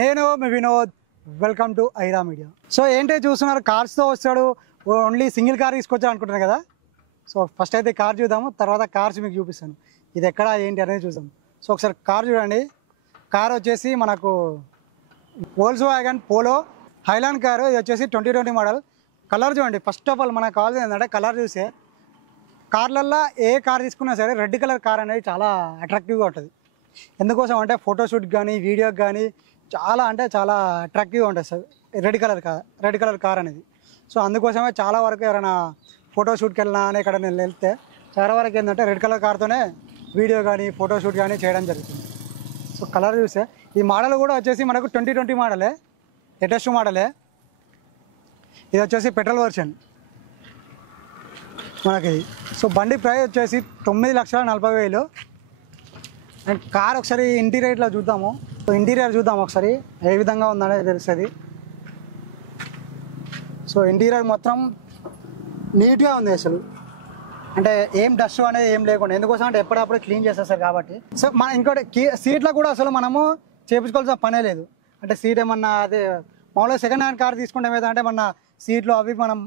నేను మీ Vinod. Welcome to Aira media. So ఏంటో చూస్తున్నారు, కార్స్తో వస్తాడు, ఓన్లీ సింగిల్ కార్ తీసుకొచ్చాడు అనుకుంటున్నాను కదా. సో ఫస్ట్ అయితే కార్ చూద్దాము, తర్వాత కార్స్ మీకు చూపిస్తాను. ఇది ఎక్కడ ఏంటి అనేది చూద్దాం. సో ఒకసారి కార్ చూడండి. కార్ వచ్చేసి మనకు వోల్క్స్వాగన్ పోలో హైలాండ్ కారు. ఇది వచ్చేసి 2020 మోడల్. కలర్ చూడండి. ఫస్ట్ ఆఫ్ ఆల్ మనకు కావాల్సింది ఏంటంటే కలర్ చూస్తే కార్లల్లో ఏ కార్ తీసుకున్నా సరే రెడ్ కలర్ కార్ అనేది చాలా అట్రాక్టివ్గా ఉంటుంది. ఎందుకోసం అంటే ఫోటోషూట్కి కానీ వీడియోకి కానీ చాలా అంటే చాలా అట్రాక్టివ్గా ఉంటుంది సార్ రెడ్ కలర్ కార్ అనేది. సో అందుకోసమే చాలా వరకు ఎవరైనా ఫోటోషూట్కి వెళ్ళినా అని ఎక్కడైనా వెళ్తే చాలా వరకు ఏంటంటే రెడ్ కలర్ కార్తోనే వీడియో కానీ ఫోటోషూట్ కానీ చేయడం జరుగుతుంది. సో కలర్ చూస్తే ఈ మోడల్ కూడా వచ్చేసి మనకు 2020 మోడలే, లేటెస్ట్ మోడలే. ఇది వచ్చేసి పెట్రోల్ వర్షన్ మనకి. సో బండి ప్రైస్ వచ్చేసి 9,40,000. అండ్ కార్ ఒకసారి ఇంటీరియర్లో చూద్దాము. సో ఇంటీరియర్ చూద్దాం ఒకసారి ఏ విధంగా ఉందనేది తెలుస్తుంది. సో ఇంటీరియర్ మొత్తం నీట్గా ఉంది అసలు, అంటే ఏం డస్ట్ అనేది ఏం లేకుండా. ఎందుకోసం అంటే ఎప్పుడప్పుడు క్లీన్ చేసేస్తారు కాబట్టి. సో మన ఇంకోటి సీట్లో కూడా అసలు మనము చేయించుకోవాల్సిన పనే లేదు. అంటే సీట్ ఏమన్నా అదే మామూలుగా సెకండ్ హ్యాండ్ కార్ తీసుకుంటే ఏదంటే మన సీట్లు అవి మనం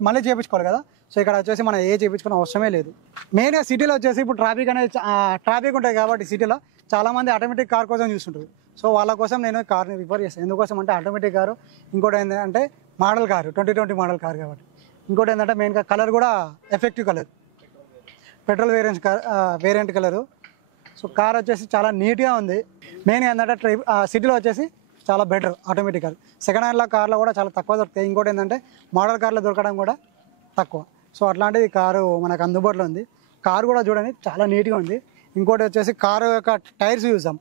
మళ్ళీ చేయించుకోవాలి కదా. సో ఇక్కడ వచ్చేసి మనం ఏ చేయించుకునే అవసరమే లేదు. మెయిన్గా సిటీలో వచ్చేసి ఇప్పుడు ట్రాఫిక్ ఉంటుంది కాబట్టి సిటీలో చాలామంది ఆటోమేటిక్ కార్ కోసం చూస్తుంటారు. సో వాళ్ళ కోసం నేను కార్ని రిఫర్ చేస్తాను. ఎందుకోసం అంటే ఆటోమేటిక్ కారు, ఇంకోటి ఏంటంటే మోడల్ కారు 2020 మోడల్ కార్ కాబట్టి. ఇంకోటి ఏంటంటే మెయిన్గా కలర్ కూడా effective colour, petrol variant colour. So car వచ్చేసి చాలా నీట్గా ఉంది. మెయిన్గా ఏంటంటే సిటీలో వచ్చేసి చాలా బెటర్ ఆటోమేటిక్ కార్. సెకండ్ హ్యాండ్లో కార్లో కూడా చాలా తక్కువ దొరుకుతాయి. ఇంకోటి ఏంటంటే మోడల్ కార్లో దొరకడం కూడా తక్కువ. సో అట్లాంటిది కారు మనకు అందుబాటులో ఉంది. కారు కూడా చూడండి చాలా నీట్గా ఉంది. ఇంకోటి వచ్చేసి కారు యొక్క టైర్స్ చూసాం.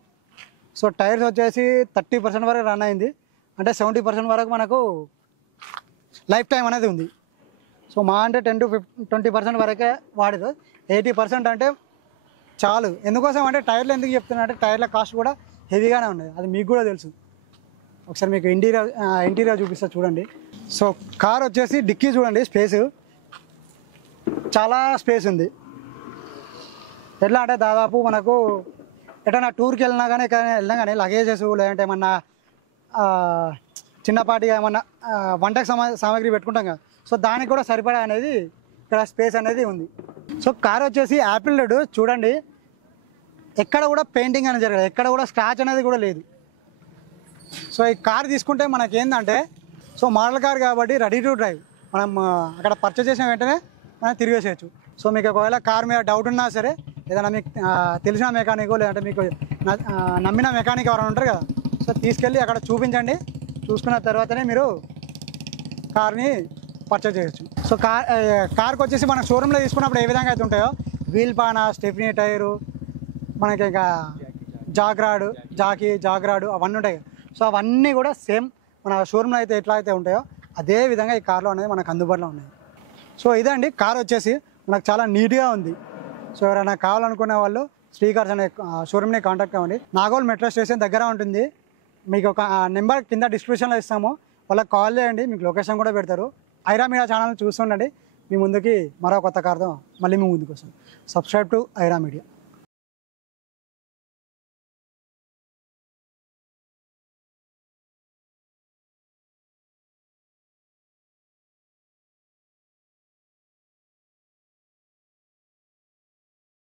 సో టైర్స్ వచ్చేసి 30% వరకు రన్ అయింది, అంటే 70% వరకు మనకు లైఫ్ టైం అనేది ఉంది. సో మా అంటే 10 to 20% వరకే వాడదు. 80% అంటే చాలు. ఎందుకోసం అంటే టైర్లు ఎందుకు చెప్తున్నా అంటే టైర్ల కాస్ట్ కూడా హెవీగానే ఉన్నది, అది మీకు కూడా తెలుసు. ఒకసారి మీకు ఇంటీరియర్ చూపిస్తా చూడండి. సో కార్ వచ్చేసి డిక్కీ చూడండి, చాలా స్పేస్ ఉంది. ఎట్లా అంటే దాదాపు మనకు ఎటైనా టూర్కి వెళ్ళినా కానీ లగేజెస్ లేదంటే ఏమన్నా చిన్నపాటిగా ఏమన్నా వంటకు సామాగ్రి పెట్టుకుంటాం కదా. సో దానికి కూడా సరిపడా అనేది ఇక్కడ స్పేస్ అనేది ఉంది. సో కార్ వచ్చేసి యాపిల్ రెడ్ చూడండి, ఎక్కడ కూడా పెయింటింగ్ అనేది జరగదు, ఎక్కడ కూడా స్క్రాచ్ అనేది కూడా లేదు. సో ఈ కార్ తీసుకుంటే మనకేందంటే సో మోడల్ కార్ కాబట్టి రెడీ టు డ్రైవ్. మనం అక్కడ పర్చేస్ చేసిన వెంటనే మనం తిరిగేసేయచ్చు. సో మీకు ఒకవేళ కార్ మీద డౌట్ ఉన్నా సరే, ఏదైనా మీకు తెలిసిన మెకానిక్ లేదంటే మీకు నమ్మిన మెకానిక్ ఎవరైనా ఉంటారు కదా, సో తీసుకెళ్ళి అక్కడ చూపించండి. చూసుకున్న తర్వాతనే మీరు కార్ని పర్చేజ్ చేయొచ్చు. సో కార్కి వచ్చేసి మన షోరూంలో తీసుకున్నప్పుడు ఏ విధంగా అయితే ఉంటాయో వీల్ పాన, స్టెఫ్నీ టైరు, మనకి ఇంకా జాగ్రాడు అవన్నీ ఉంటాయి. సో అవన్నీ కూడా సేమ్ మన షోరూంలో అయితే ఎట్లా అయితే ఉంటాయో అదే విధంగా ఈ కార్లో అనేది మనకు అందుబాటులో ఉన్నాయి. సో ఇదే అండి కార్ వచ్చేసి మనకు చాలా నీట్గా ఉంది. సో ఎవరైనా కావాలనుకునే వాళ్ళు శ్రీకార్స్ అనే షోరూమ్ని కాంటాక్ట్ అవ్వండి. నాగోల్ మెట్రో స్టేషన్ దగ్గర ఉంటుంది. మీకు ఒక నెంబర్ కింద డిస్క్రిప్షన్లో ఇస్తాము, వాళ్ళకి కాల్ చేయండి, మీకు లొకేషన్ కూడా పెడతారు. Aira media channel చూస్తుండండి. మీ ముందుకి మరో కొత్త కార్తో మళ్ళీ మీ ముందుకు వస్తాం. Subscribe to Aira media.